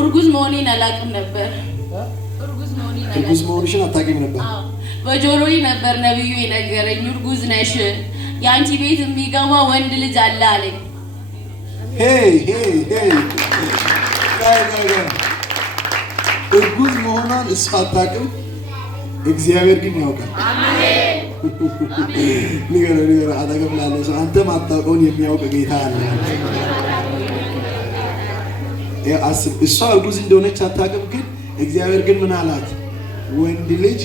እርጉዝ መሆኔን አላውቅም ነበር። እርጉዝ መሆንሽን አታውቂም ነበር? አዎ በጆሮዬ ነበር ነብዩ የነገረኝ እርጉዝ ነሽ ያንቺ ቤት የሚገባ ወንድ ልጅ አለ አለኝ። ሄይ እርጉዝ መሆኗን እሷ አታውቅም፣ እግዚአብሔር ግን ያውቃል። አሜን። ንገረው አጠገብ ላለው ሰው አንተ ማታውቀውን የሚያውቅ ጌታ አለ። እሷ እርጉዝ እንደሆነች አታውቅም፣ ግን እግዚአብሔር ግን ምን አላት? ወንድ ልጅ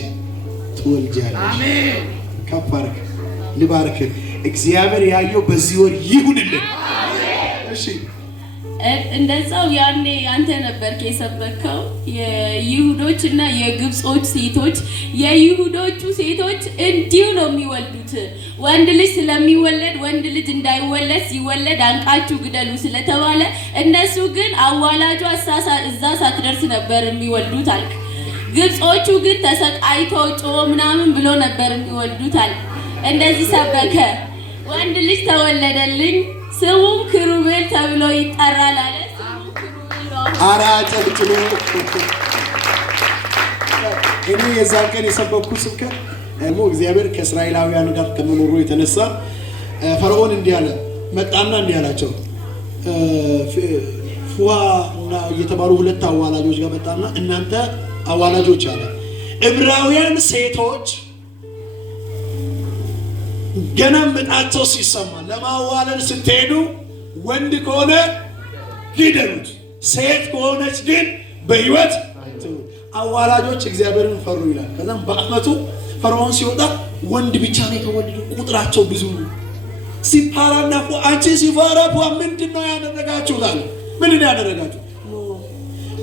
ትወልጃለሽ። አሜን። ከፍ አድርግ ልባርክ። እግዚአብሔር ያየው በዚህ ወር ይሁንልን። እሺ እንደዛው ያኔ አንተ ነበርክ የሰበከው የይሁዶችና የግብጾች ሴቶች የይሁዶቹ ሴቶች እንዲሁ ነው የሚወልዱት። ወንድ ልጅ ስለሚወለድ ወንድ ልጅ እንዳይወለድ ሲወለድ አንቃችሁ ግደሉ ስለተባለ እነሱ ግን አዋላጇ እዛ ሳትደርስ ነበር የሚወልዱት አልክ። ግብጾቹ ግን ተሰቃይተው ጮ ምናምን ብሎ ነበር የሚወልዱት አልክ። እንደዚህ ሰበከ። ወንድ ልጅ ተወለደልኝ ስሙም ክሩቤል ተብሎ ይጠራል አለ። ስሙም ክሩቤል ነው። አራጨብጭሎ እኔ የዛን ቀን የሰበኩት ስብከት ደግሞ እግዚአብሔር ከእስራኤላውያን ጋር ከመኖሩ የተነሳ ፈርዖን እንዲህ አለ መጣና እንዲህ አላቸው ፉዋና የተባሉ ሁለት አዋላጆች ጋር መጣና እናንተ አዋላጆች አለ ዕብራውያን ሴቶች ገና ምጣቸው ሲሰማ ለማዋለድ ስትሄዱ ወንድ ከሆነ ግደሉት፣ ሴት ከሆነች ግን በሕይወት አዋላጆች እግዚአብሔርን ፈሩ ይላል። ከዛም በአመቱ ፈርዖን ሲወጣ ወንድ ብቻ ነው የተወለዱ፣ ቁጥራቸው ብዙ ነው። ሲፓራና አንቺ ሲፋራ ምንድነው ያደረጋችሁት አለ። ምንድነው ያደረጋችሁት?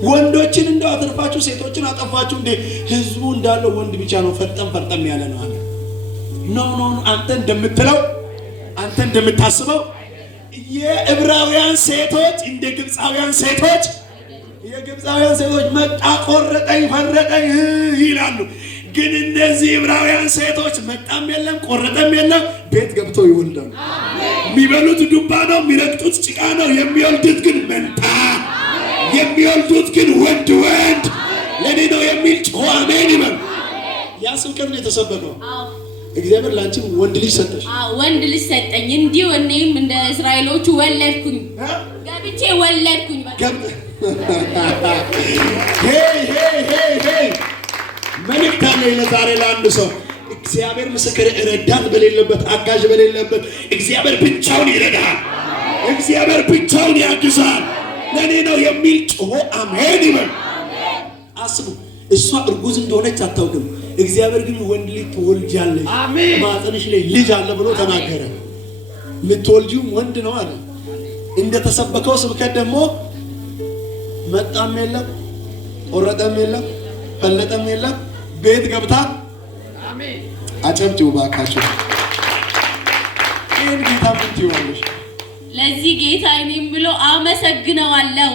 ወንዶችን እንደው አትርፋችሁ ሴቶችን አጠፋችሁ እንዴ? ህዝቡ እንዳለው ወንድ ብቻ ነው ፈርጠም ያለ ነው አለ። ኖ አንተ እንደምትለው አንተ እንደምታስበው የዕብራውያን ሴቶች እንደ ግብፃውያን ሴቶች የግብፃውያን ሴቶች መጣ ቆረጠኝ ፈረጠኝ ይላሉ። ግን እነዚህ ዕብራውያን ሴቶች መጣም የለም ቆረጠም የለም ቤት ገብተው ይወልዳሉ። የሚበሉት ዱባ ነው፣ የሚረግጡት ጭቃ ነው። የሚወልዱት ግን መንታ፣ የሚወልዱት ግን ወንድ ለኔ ነው የሚል ጮኸ አሜን ይበል። ያ ስብከት ነው የተሰበከው። እግዚአብሔር ላንቺ ወንድ ልጅ ሰጠሽ። ወንድ ልጅ ሰጠኝ። እንዲሁ እኔም እንደ እስራኤሎቹ ወለድኩኝ፣ ገብቼ ወለድኩኝ። ሄይ መልእክት አለኝ ለዛሬ ለአንድ ሰው። እግዚአብሔር ምስክር፣ ረዳት በሌለበት አጋዥ በሌለበት እግዚአብሔር ብቻውን ይረዳል። እግዚአብሔር ብቻውን ያግዛል። ለኔ ነው የሚል ጮሆ አሜን ይበል። አስቡ፣ እሷ እርጉዝ እንደሆነች አታውቅም። እግዚአብሔር ግን ወንድ ልጅ ትወልጃለሽ፣ ማህፀንሽ ላይ ልጅ አለ ብሎ ተናገረ። የምትወልጂው ወንድ ነው አለ። እንደተሰበከው ስብከት ደግሞ መጣም የለም ቆረጠም የለም ፈለጠም የለም ቤት ገብታ አሜን። አጨብጭቡ ባካችሁ። ይሄን ጌታ ምን ትይዋለሽ? ለዚህ ጌታ እኔም ብሎ አመሰግነዋለሁ።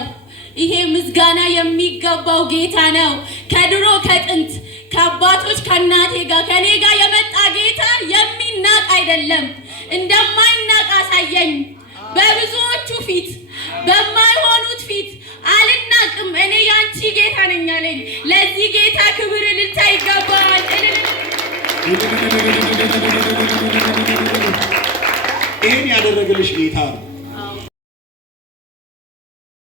ይሄ ምስጋና የሚገባው ጌታ ነው። ከድሮ ከጥንት ከአባቶች ከእናቴ ጋር ከኔ ጋር የመጣ ጌታ የሚናቅ አይደለም። እንደማይናቅ አሳየኝ። በብዙዎቹ ፊት በማይሆኑት ፊት አልናቅም። እኔ ያንቺ ጌታ ነኝ አለኝ። ለዚህ ጌታ ክብር እልልታ ይገባል። ይሄን ያደረገልሽ ጌታ ነው።